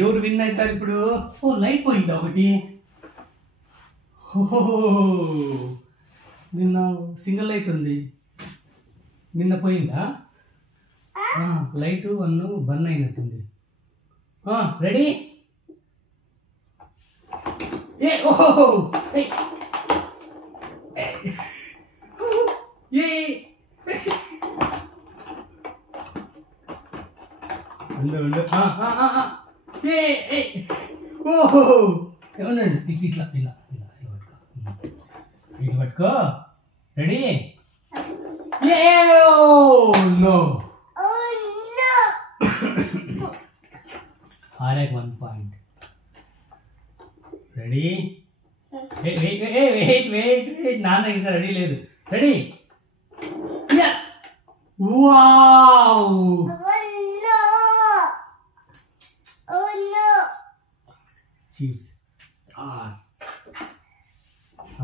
ఎవరు విన్ అవుతారు ఇప్పుడు? ఓ లైట్ పోయిందా ఒకటి? ఓహో, నిన్న సింగిల్ లైట్ ఉంది, నిన్న పోయిందా? లైట్ వన్ బర్న్ అయినట్టుంది. రెడీ? ఏ ఓహో ఏ ఓహో ఏమన్నాడు? ఇట్లా ఇలా ఇలా ఇటు పట్టుకో. రెడీ? నో. ఆర్ఎక్ 1 పాయింట్. రెడీ? వెయిట్ నాన్న ఇంకా రెడీ లేదు. రెడీ? వావ్, చీప్స్.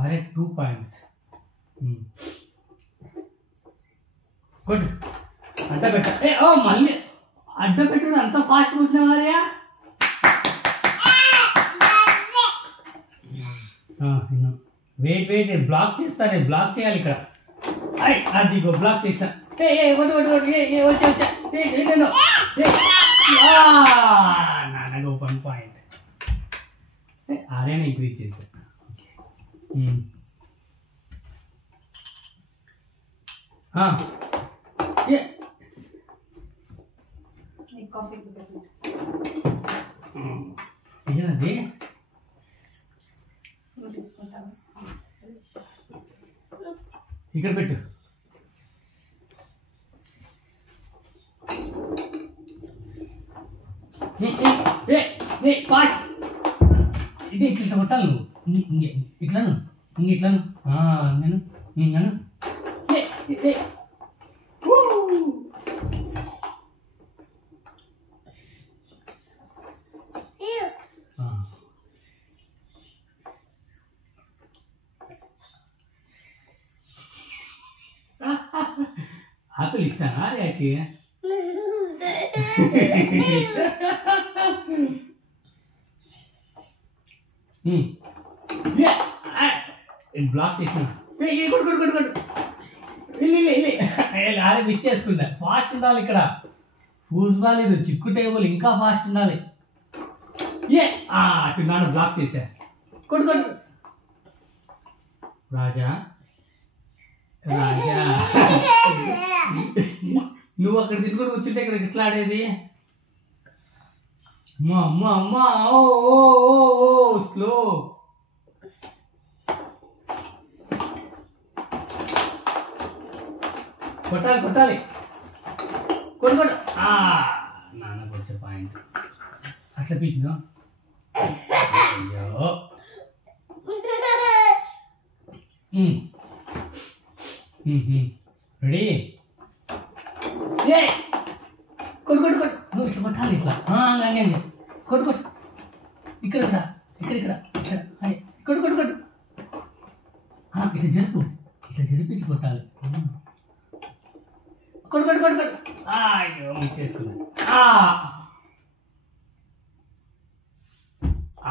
ఆర్ఎక్ 2 పాయింట్స్. గుడ్. అడ్డ పెట్ట. మళ్ళీ అడ్డ పెట్టు. అంత ఫాస్ట్ కొట్టినవారియా? వెయిట్ బ్లాక్ చేస్తారే, బ్లాక్ చేయాలి ఇక్కడ. అది బ్లాక్ చేసిన. నాన్నగా 1 పాయింట్. ఆర్యాని ఇంక్రీజ్ చేశా. అది ఇక్కడ పెట్టు. ఫాస్ట్. ఇది ఇట్లా కొట్టాలి నువ్వు. ఇట్లాను ఇట్లాను నేను నన్ను ఆపిల్ ఇస్తానా రేకి? బ్లాక్ చేసిన. ఆరే మిస్ చేసుకున్నా. ఫాస్ట్ ఉండాలి ఇక్కడ. ఫూజ్బాల్ ఇది చిక్కు టేబుల్, ఇంకా ఫాస్ట్ ఉండాలి. చిన్నాను బ్లాక్ చేశా. కొట్టు. రాజా రాజా నువ్వు అక్కడ తిరుగుడు కూర్చుంటే ఇక్కడ ఇట్లా ఆడేది. అమ్మా స్లో. కొట్టాలి. కొట్టు. నాన్నకు వచ్చే పాయింట్. అట్లా పీకినా. అయ్యో. రెడీ? కొట్టు. నువ్వు ఇట్లా కొట్టాలి. ఇట్లా కొట్టు. ఇక్కడ కొట్టు. ఇట్లా జరిపి ఇట్లా కొట్టాలి. కొట్టు. అయ్యో మిస్ చేసుకున్నా.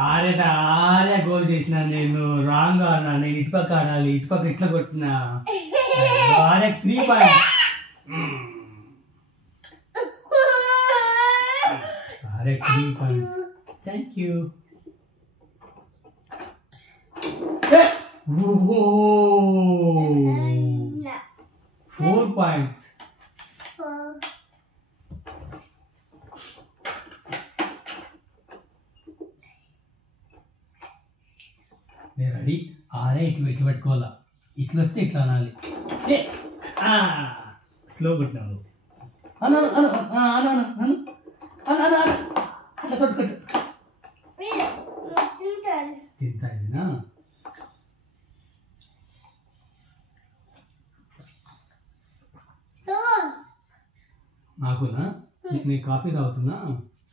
ఆర్య గోల్ చేసిన. నేను రాంగ్ ఆడినా. నేను ఇటుపక్క ఆడాలి. ఇటుపక్క ఇట్లా కొట్టినా. Arya 3 points. Arya 3 points. Thank you. 4 points. నేను రెడీ? ఆరే ఇట్లా పెట్టుకోవాలా. ఇట్లా వస్తే ఇట్లా అనాలి. స్లో కొట్టినావు. అట్లా కొట్టు. తింటాయినా? నాకునా? నేను కాఫీ తాగుతున్నా.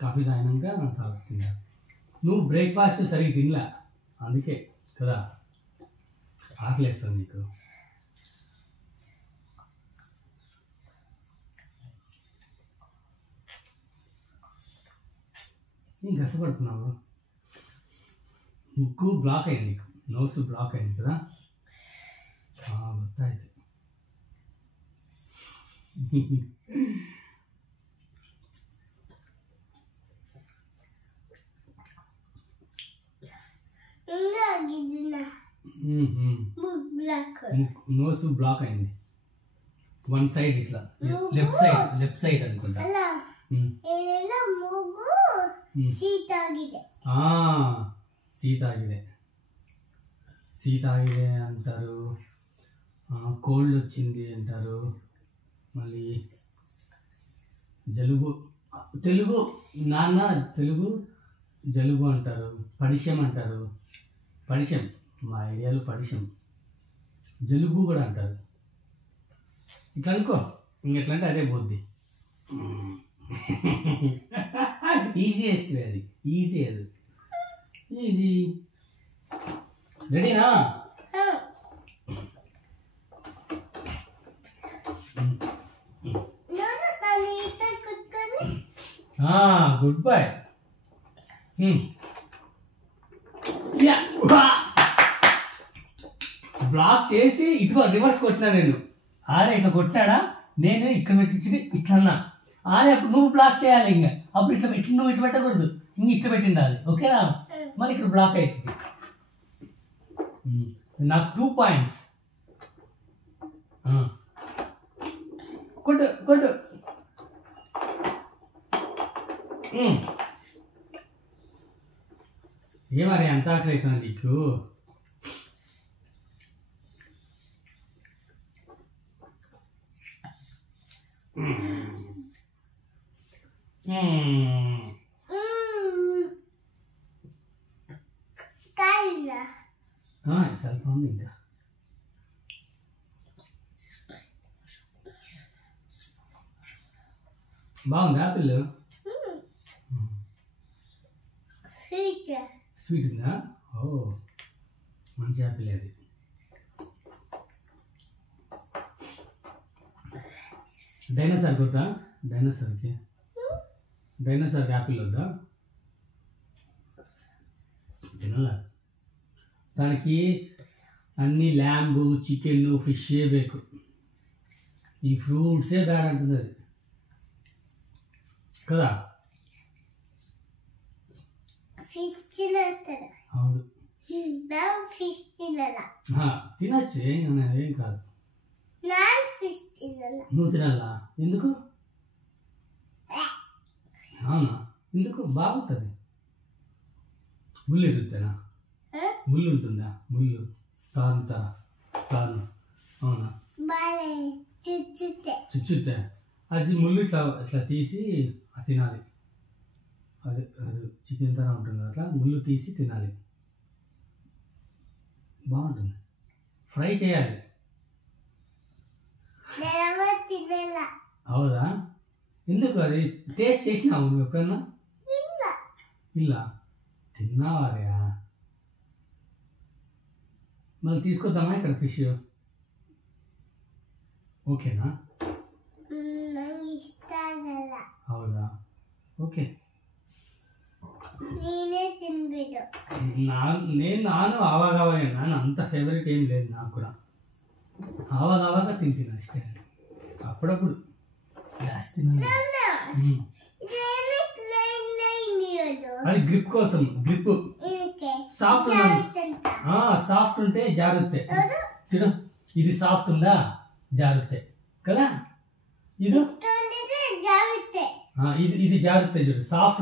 కాఫీ తాగినాక తాగుతున్నా. నువ్వు బ్రేక్ఫాస్ట్ సరిగ్గా తినలే, అందుకే కదా ఆకలేస్తుంది నీకు. ఏం కష్టపడుతున్నావు? ముక్కు బ్లాక్ అయింది, నోస్ బ్లాక్ అయింది కదా. ಗೊತ್ತಾಯ್ತು. నోస్ బ్లాక్ అయింది, వన్ సైడ్ ఇట్లా, లెఫ్ట్ సైడ్ అనుకుంటా. ಶೀತ ಆಗಿದೆ ಅಂತಾರು, కోల్డ్ వచ్చింది అంటారు, మళ్ళీ జలుబు, తెలుగు నాన్న తెలుగు జలుబు అంటారు, పడిశం అంటారు. పడిశం మా ఏరియాలో పడిశం, జలుబు కూడా అంటారు. ఇట్లా అనుకో, ఇంకెట్లా అంటే అదే పోద్ది. ఈజీయెస్ట్ అది, ఈజీ అది, ఈజీ. రెడీనా? Good bye. బ్లాక్ చేసి ఇటు రివర్స్ కొట్టినా నేను. ఆరే ఇట్లా కొట్టినాడా, నేను ఇక్కడ పెట్టించి ఇట్లా అన్నా. ఆరే అప్పుడు నువ్వు బ్లాక్ చేయాలి, ఇంకా అప్పుడు ఇట్లా నువ్వు ఇటు పెట్టకూడదు, ఇంక ఇట్లా పెట్టిండాలి. ఓకేనా? మరి ఇక్కడ బ్లాక్ అవుతుంది. నాకు 2 పాయింట్స్. కొట్టు కొట్టు. ఏమరే అంత ఆకలి అవుతుంది నీకు? ಸ್ವಲ್ಪ ఉంది ఇంకా. బాగుంది యాపిల్. స్వీట్ ఉందా? ఓ మంచి యాపిల్ అది. డైనోసార్కి వద్దా? డైనోసార్కి యాపిల్ వద్దా? తినాల. దానికి అన్ని ల్యాంబు, చికెన్, ఫిషే ಬೇಕು. ఈ ఫ్రూట్సే బ్యాడ్ అంటుంది అది కదా. అవును, తినచ్చు, ఏం కాదు. నువ్వు తినాలా? ఎందుకు? అవునా? ఎందుకు? బాగుంటుంది. ముళ్ళు ఎదుగుతానా? ముళ్ళు ఉంటుందా? ముళ్ళు తాను అవునా? చుచ్చుతే అది ముళ్ళు ఇట్లా ఇట్లా తీసి తినాలి. అది చికెన్ తర ఉంటుంది, అట్లా ముళ్ళు తీసి తినాలి. బాగుంటుంది. ఫ్రై చేయాలి. అవుదా? ఎందుకు? అది టేస్ట్ చేసినావు నువ్వు ఎప్పుడన్నా? ఇలా తిన్నావారా? మళ్ళీ తీసుకొద్దామా ఇక్కడ ఫిష్? ఓకేనా? ಹೌದಾ? ಓಕೆ. ನಾನು ಆವಾಗ ನಾನು ಅಂಥ ಫೇವರೇಟ್ ಏನು లేదు నాకు కూడా. ఆవాగ తింటాను అಷ್ಟೇ, అప్పుడప్పుడు జాస్తి. అది గ్రిప్ కోసం, గ్రిప్ సాఫ్ట్ సాఫ్ట్ ఉంటే జారుతే చూడు. ఇది సాఫ్ట్ ఉందా? జారుతే కదా. ఇది జారుతే చూడు, సాఫ్ట్